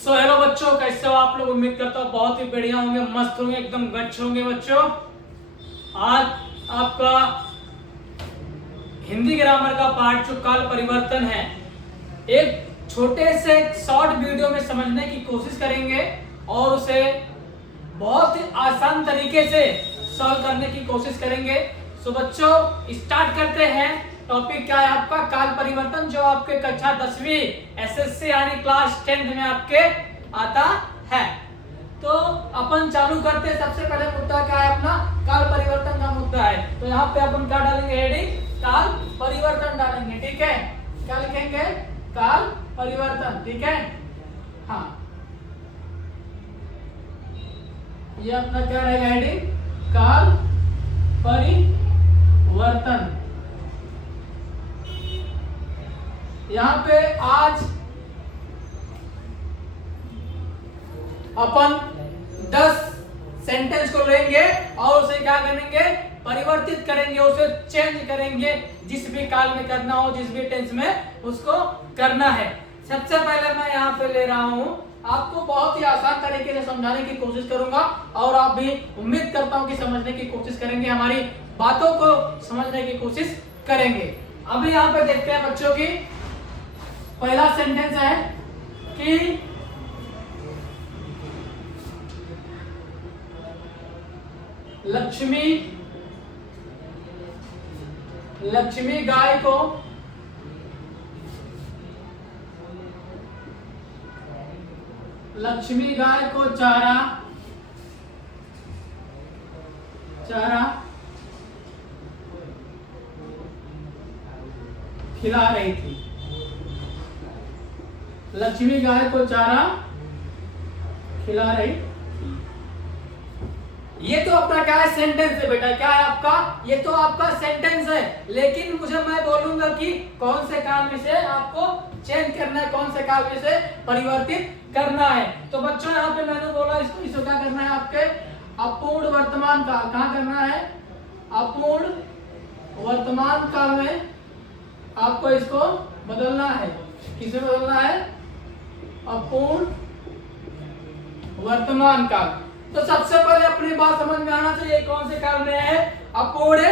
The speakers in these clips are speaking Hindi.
हेलो बच्चों, कैसे हो आप लोग। उम्मीद करता हूँ बहुत ही बढ़िया होंगे, मस्त होंगे, एकदम गच्छ होंगे बच्चों। आज आपका हिंदी ग्रामर का पार्ट जो काल परिवर्तन है, एक छोटे से शॉर्ट वीडियो में समझने की कोशिश करेंगे और उसे बहुत ही आसान तरीके से सॉल्व करने की कोशिश करेंगे। सो बच्चों, स्टार्ट करते हैं। टॉपिक क्या है आपका? काल परिवर्तन, जो आपके कक्षा 10वीं एसएससी यानी क्लास 10th में आपके आता है। तो अपन चालू करते हैं। सबसे पहले मुद्दा क्या है अपना? काल परिवर्तन का मुद्दा है। तो यहाँ पे अपन क्या डालेंगे? हेडिंग काल परिवर्तन डालेंगे। ठीक है, क्या लिखेंगे? काल परिवर्तन। ठीक है, हाँ, ये अपना क्या रहेगा? हेडिंग काल परिवर्तन। यहाँ पे आज अपन 10 सेंटेंस को लेंगे और उसे क्या करेंगे? परिवर्तित करेंगे, उसे चेंज करेंगे। जिस भी काल में करना हो, जिस भी टेंस में उसको करना है। सबसे पहले मैं यहाँ पे ले रहा हूँ, आपको बहुत ही आसान तरीके से समझाने की कोशिश करूंगा और आप भी उम्मीद करता हूँ कि समझने की कोशिश करेंगे, हमारी बातों को समझने की कोशिश करेंगे। अभी यहाँ पे देखते हैं बच्चों की पहला सेंटेंस है कि लक्ष्मी गाय को चारा खिला रही थी। लक्ष्मी गाय को चारा खिला रही। ये तो अपना क्या है? सेंटेंस है बेटा। क्या है आपका? ये तो आपका सेंटेंस है, लेकिन मैं बोलूंगा कि कौन से काल में से आपको चेंज करना है, कौन से काल में से परिवर्तित करना है। तो बच्चों, यहाँ पे मैंने बोला इसको क्या करना है? आपके अपूर्ण वर्तमान काल। कहाँ करना है? अपूर्ण वर्तमान काल में आपको इसको बदलना है। किसे बदलना है? अपूर्ण वर्तमान काल। तो सबसे पहले अपनी बात समझ में आना चाहिए, कौन से काल में है? अपूर्ण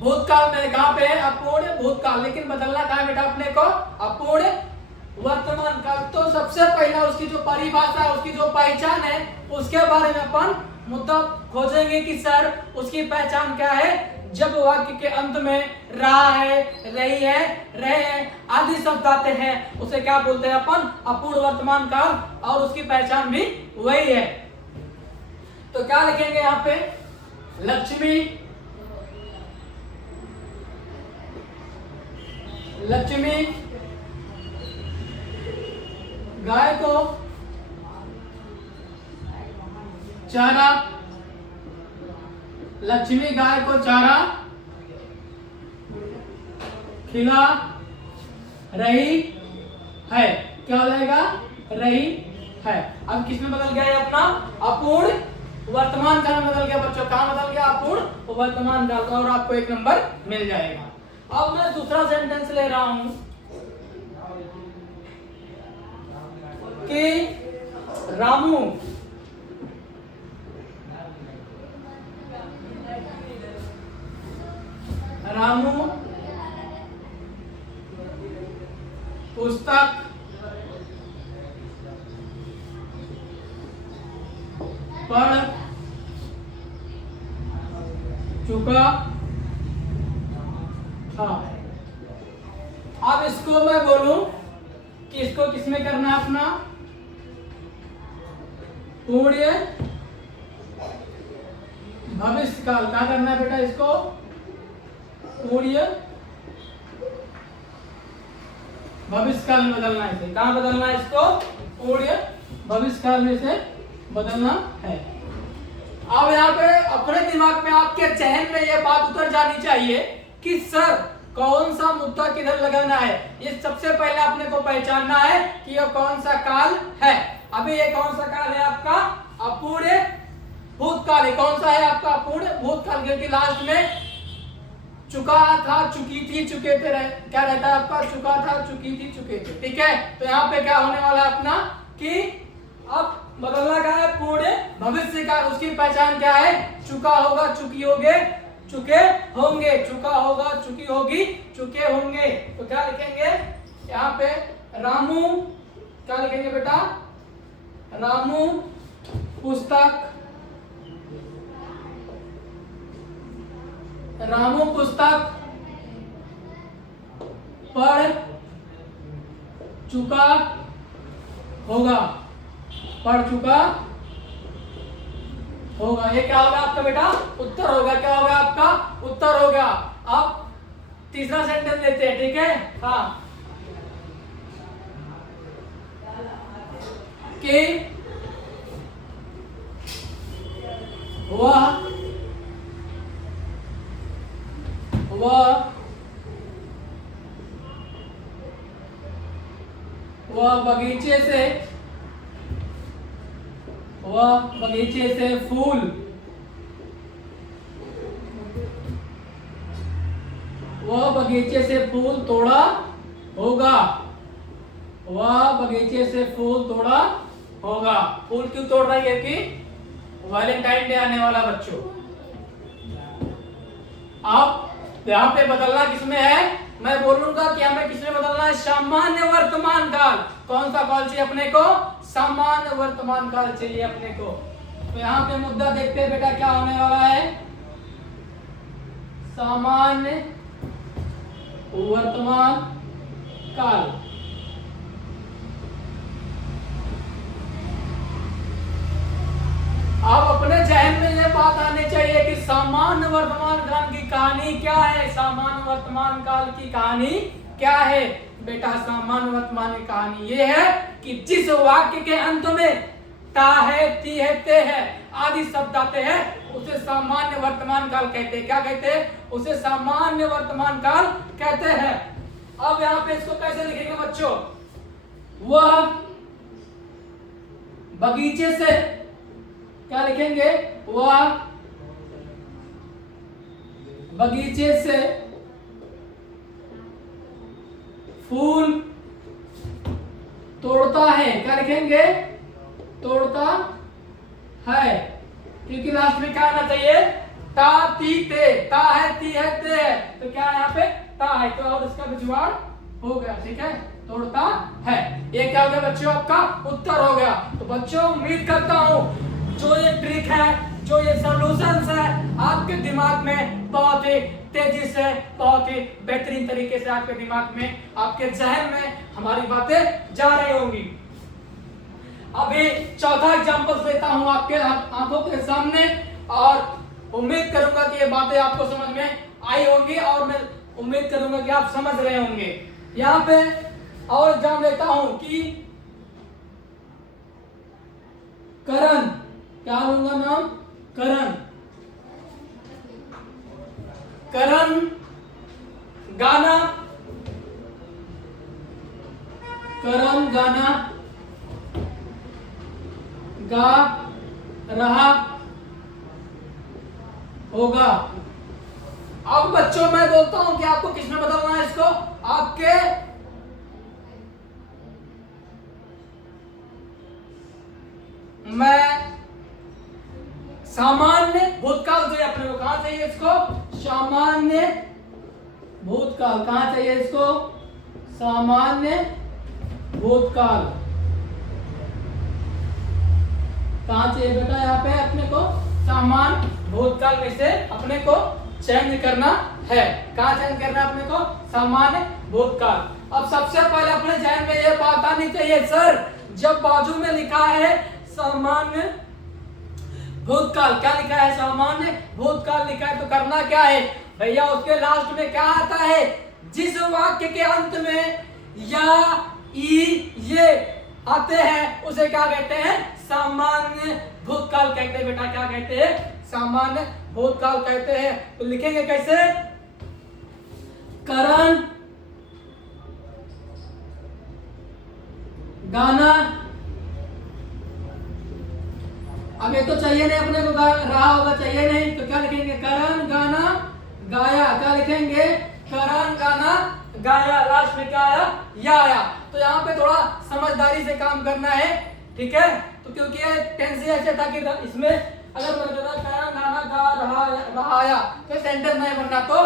भूतकाल में। कहां पे है? अपूर्ण भूतकाल। लेकिन बदलना कहां बेटा अपने को? अपूर्ण वर्तमान काल। तो सबसे पहला उसकी जो परिभाषा है, उसकी जो पहचान है, उसके बारे में अपन मुद्दा खोजेंगे कि सर उसकी पहचान क्या है। जब वाक्य के अंत में रहा है, रही है, रहे हैं आदि शब्द आते हैं, उसे क्या बोलते हैं अपन? अपूर्ण वर्तमान काल। और उसकी पहचान भी वही है। तो क्या लिखेंगे यहाँ पे? लक्ष्मी गाय को चारा खिला रही है। क्या हो जाएगा? रही है। अब किसमें बदल गया? अपना अपूर्ण वर्तमान काल में बदल गया बच्चों। कहां बदल गया? अपूर्ण वर्तमान काल का। और आपको 1 नंबर मिल जाएगा। अब मैं दूसरा सेंटेंस ले रहा हूं कि रामू पुस्तक पढ़ चुका था। अब इसको मैं बोलूं कि इसको किसमें करना है? अपना पूर्ण भविष्य काल। क्या करना है बेटा? इसको पूर्ण भविष्य काल में बदलना है। इसे कहां बदलना है? इसको पूर्ण भविष्य काल में से बदलना है। अब यहाँ पे अपने दिमाग में, आपके जहन में यह बात उतर जानी चाहिए कि सर कौन सा मुद्दा किधर लगाना है। ये सबसे पहले अपने को पहचानना है कि यह कौन सा काल है। अभी ये कौन सा काल है आपका? अपूर्ण भूतकाल है। कौन सा है आपका? अपूर्ण भूतकाल। क्योंकि लास्ट में चुका था, चुकी थी, चुके थे क्या रहता है आपका? चुका था, चुकी थी, चुके थे। ठीक है, तो यहाँ पे क्या होने वाला है अपना कि अब बदलना क्या है? पूर्ण भविष्य का। उसकी पहचान क्या है? चुका होगा, चुकी होगे, चुके होंगे, चुका होगा, चुकी होगी, चुके होंगे। तो क्या लिखेंगे यहाँ पे? रामू, क्या लिखेंगे बेटा? रामू पुस्तक, रामू पुस्तक पढ़ चुका होगा, पढ़ चुका होगा। ये क्या होगा आपका बेटा? उत्तर होगा। क्या होगा आपका? उत्तर होगा। अब तीसरा सेंटेंस लेते हैं। ठीक है, हाँ, कि वह बगीचे से फूल बगीचे से फूल तोड़ा होगा। वह बगीचे से फूल तोड़ा होगा। फूल क्यों तोड़ रही है? कि वैलेंटाइन डे आने वाला बच्चों। अब यहाँ पे बदलना किसमें है? मैं बोलूंगा कि हमें किसमें बदलना है? सामान्य वर्तमान काल। कौन सा काल चाहिए अपने को? सामान्य वर्तमान काल चाहिए अपने को। तो यहाँ पे मुद्दा देखते हैं बेटा, क्या होने वाला है? सामान्य वर्तमान काल। अब अपने जहन में ये बात आनी चाहिए कि सामान्य वर्तमान काल की कहानी क्या है? सामान्य वर्तमान काल की कहानी क्या है बेटा? सामान्य वर्तमान की कहानी ये है कि जिस वाक्य के अंत में ता है, ती है, ते है आदि शब्द आते हैं उसे सामान्य वर्तमान काल कहते हैं। क्या कहते हैं? उसे सामान्य वर्तमान काल कहते हैं। अब यहाँ पे इसको कैसे लिखेंगे बच्चों? वह बगीचे से, क्या लिखेंगे? वह बगीचे से फूल तोड़ता है। क्या लिखेंगे? तोड़ता है। क्योंकि लास्ट में क्या आना चाहिए? ता, ती, ते। ता है, ती है, ते है, तो क्या यहाँ पे? ता है। तो और इसका भी जुगाड़ हो गया। ठीक है, तोड़ता है। ये क्या हो गया बच्चों? आपका उत्तर हो गया। तो बच्चों उम्मीद करता हूं जो ये ट्रिक है, जो ये सॉल्यूशंस है, आपके दिमाग में बहुत ही तेजी से, बहुत ही बेहतरीन तरीके से आपके दिमाग में, आपके जहन में हमारी बातें जा रही होंगी। अभी चौथा एग्जांपल देता हूं आपके आंखों के सामने और उम्मीद करूंगा कि ये बातें आपको समझ में आई होंगी और मैं उम्मीद करूंगा कि आप समझ रहे होंगे। यहाँ पे और एग्जाम लेता हूं कि करण, क्या लूंगा नाम? करण। करण गाना, करण गाना गा रहा होगा। अब बच्चों मैं बोलता हूं कि आपको किसमें बदलना है इसको? आपके मैं सामान्य भूतकाल चाहिए अपने को। कहां चाहिए इसको? सामान्य भूतकाल। कहां चाहिए इसको? सामान्य भूतकाल। कहां चाहिए बेटा? यहाँ पे अपने को सामान्य भूतकाल में से अपने को चयन करना है। कहां चयन करना है अपने को? सामान्य भूतकाल। अब सबसे पहले अपने जहन में ये बात आनी चाहिए, सर जब बाजू में लिखा है सामान्य भूतकाल, क्या लिखा है? सामान्य भूतकाल लिखा है, तो करना क्या है भैया? उसके लास्ट में क्या आता है? जिस वाक्य के अंत में या, ई, ये आते हैं उसे क्या कहते हैं? सामान्य भूतकाल कहते हैं बेटा। क्या कहते हैं? सामान्य भूतकाल कहते हैं। तो लिखेंगे कैसे? करण गाना, अब ये तो चाहिए नहीं अपने को, रहा होगा चाहिए नहीं, तो क्या लिखेंगे? करण गाना गाया, क्या लिखेंगे? करण गाना गाया, लास्ट में क्या आया? या आया। तो यहाँ पे थोड़ा समझदारी से काम करना है, ठीक है? तो क्योंकि ये टेंस ऐसे था कि इसमें अगर करण गाना गा रहा तो सेंटेंस नहीं बनना। तो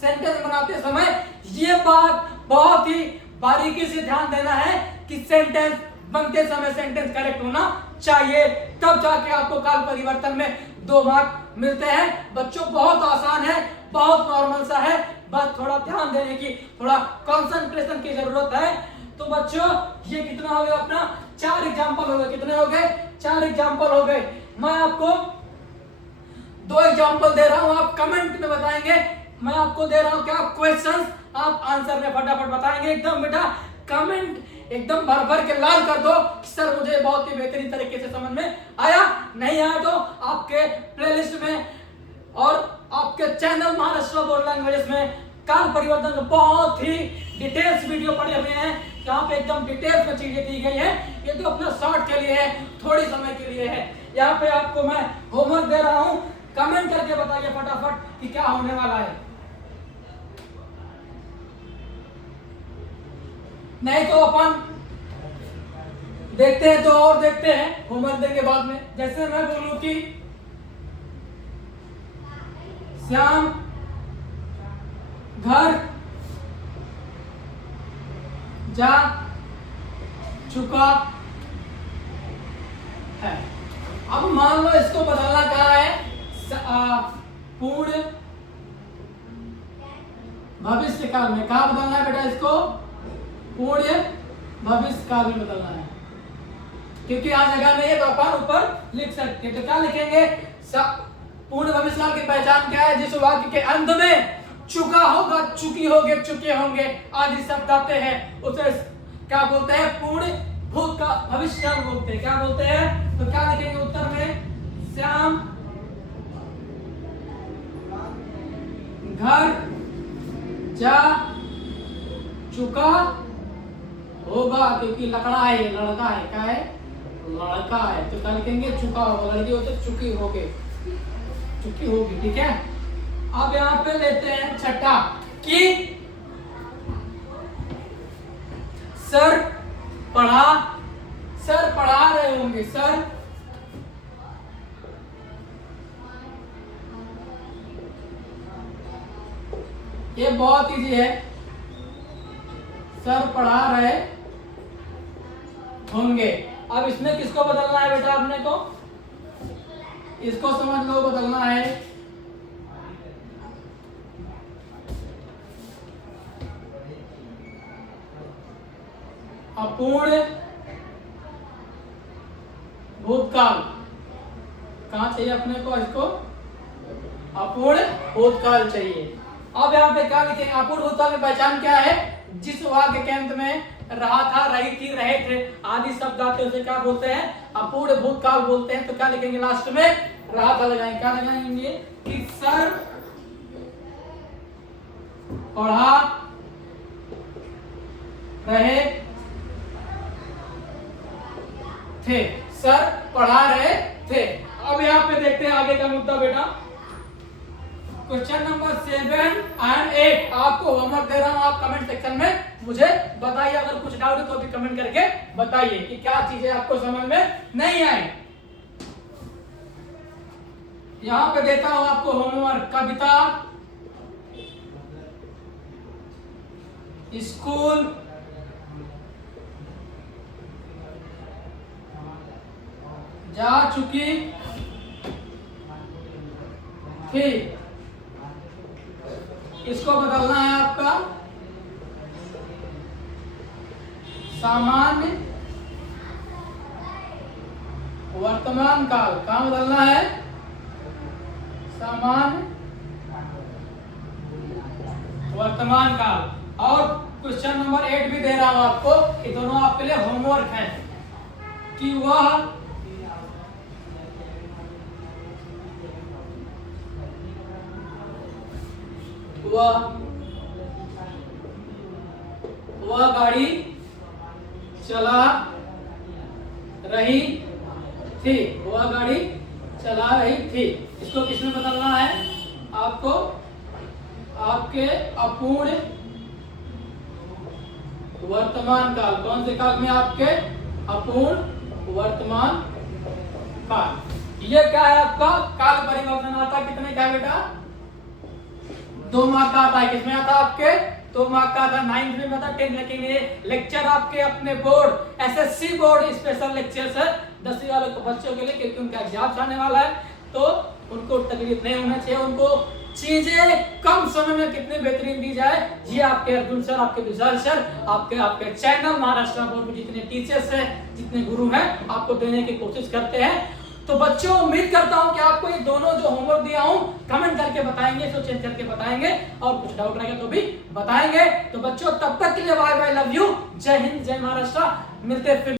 सेंटेंस बनाते समय ये बात बहुत ही बारीकी से ध्यान देना है कि सेंटेंस बनते समय सेंटेंस करेक्ट होना चाहिए, तब जाके आपको काल परिवर्तन में 2 मार्क मिलते हैं। बच्चों बहुत आसान है, बहुत नॉर्मल सा है, बस थोड़ा ध्यान देने की, थोड़ा कंसंट्रेशन की जरूरत है। तो बच्चों ये कितना हो गया अपना? 4 एग्जाम्पल हो गए। कितने हो गए? 4 एग्जाम्पल हो गए। मैं आपको 2 एग्जाम्पल दे रहा हूं, आप कमेंट में बताएंगे। मैं आपको दे रहा हूं क्या क्वेश्चंस, आप आंसर में फटाफट बताएंगे। एकदम बेटा कमेंट एकदम भर भर के लाल कर दो, सर मुझे बहुत ही बेहतरीन तरीके से समझ में आया। नहीं आया तो आपके प्लेलिस्ट में और आपके चैनल महाराष्ट्र बोर्ड लैंग्वेजेस में काल परिवर्तन बहुत ही डिटेल्स वीडियो पड़े हुए हैं, यहाँ पे एकदम डिटेल्स में चीजें दी गई है। ये तो अपना शॉर्ट के लिए है, थोड़ी समय के लिए है। यहाँ पे आपको मैं होमवर्क दे रहा हूँ, कमेंट करके बताइए फटाफट कि क्या होने वाला है। नहीं तो अपन देखते हैं, तो और देखते हैं होमवर्क देने के बाद में। जैसे मैं बोलूं कि श्याम घर जा चुका है। अब मान लो इसको बदलना क्या है? पूर्ण भविष्य काल में। कहा बदलना है बेटा इसको? पूर्ण भविष्य काल में बदलना है, क्योंकि आज जगह नहीं है तो अपन ऊपर लिख सकते हैं। तो क्या लिखेंगे? पूर्ण भविष्य काल की पहचान क्या है? जिस वाक्य के अंत में चुका होगा, चुकी होगे, चुके होंगे आदि शब्द आते हैं, उसे क्या बोलते हैं? पूर्ण भूत का भविष्य काल बोलते हैं। क्या बोलते हैं? तो क्या लिखेंगे उत्तर में? श्याम घर जा चुका होगा, क्योंकि लकड़ा है, लड़का है। क्या है? लड़का है। तो क्या लिखेंगे? चुका होगा। लड़की हो तो चुकी होगी, चुकी होगी, ठीक है। अब यहाँ पे लेते हैं छठा कि सर पढ़ा रहे होंगे। सर ये बहुत इजी है, सर पढ़ा रहे होंगे। अब इसमें किसको बदलना है बेटा? आपने को इसको समझ लो, बदलना है अपूर्ण भूतकाल। कहाँ चाहिए अपने को? इसको अपूर्ण भूतकाल चाहिए। अब यहाँ पे क्या लिखेंगे? अपूर्ण भूतकाल की पहचान क्या है? जिस वाक्य के अंत में रहा था, रही थी, रहे थे आदि शब्द आते हैं, उसे क्या बोलते हैं? अपूर्ण भूतकाल बोलते हैं। तो क्या लिखेंगे लास्ट में? रहा था लगाएंगे। क्या लगाएंगे? कि सर पढ़ा रहे थे। सर पढ़ा रहे थे। अब यहाँ पे देखते हैं आगे का मुद्दा बेटा। क्वेश्चन नंबर 7 एंड 8 आपको होमवर्क दे रहा हूं, आप कमेंट सेक्शन में मुझे बताइए। अगर कुछ डाउट है तो भी कमेंट करके बताइए कि क्या चीजें आपको समझ में नहीं आई। यहां पे देता हूं आपको होमवर्क। कविता स्कूल जा चुकी थी। इसको बदलना है आपका सामान्य वर्तमान काल। कहाँ बदलना है? सामान्य वर्तमान काल। और क्वेश्चन नंबर 8 भी दे रहा हूं आपको, कि दोनों आपके लिए होमवर्क है कि वह गाड़ी चला रही थी। वह गाड़ी चला रही थी। इसको किसमें बदलना है? आपको आपके अपूर्ण वर्तमान काल। कौन से काल में? आपके अपूर्ण वर्तमान काल। ये क्या है? आपका काल परिवर्तन आता है कितने का बेटा? 2 मार्क का आता है। किसमें आता है? आपके 2 मार्क का आता है। 9th में आता है, 10th लेकिन ये लेक्चर आपके अपने board SSC board special lectures है 10वीं वाले बच्चों के लिए, क्योंकि उनका एग्जाम आने वाला है, तो उनको तकलीफ नहीं होना चाहिए। उनको चीजें कम समय में कितनी बेहतरीन दी जाए, ये आपके अर्जुन सर, आपके विशाल सर, आपके चैनल महाराष्ट्र बोर्ड में जितने टीचर्स हैं, जितने गुरु हैं, आपको देने की कोशिश करते हैं। तो बच्चों, उम्मीद करता हूं कि आपको ये दोनों जो होमवर्क दिया हूं कमेंट करके बताएंगे, इसको चेंज करके बताएंगे, और कुछ डाउट रहेगा तो भी बताएंगे। तो बच्चों, तब तक के लिए बाय बाय, लव यू, जय हिंद, जय महाराष्ट्र। मिलते हैं फिर।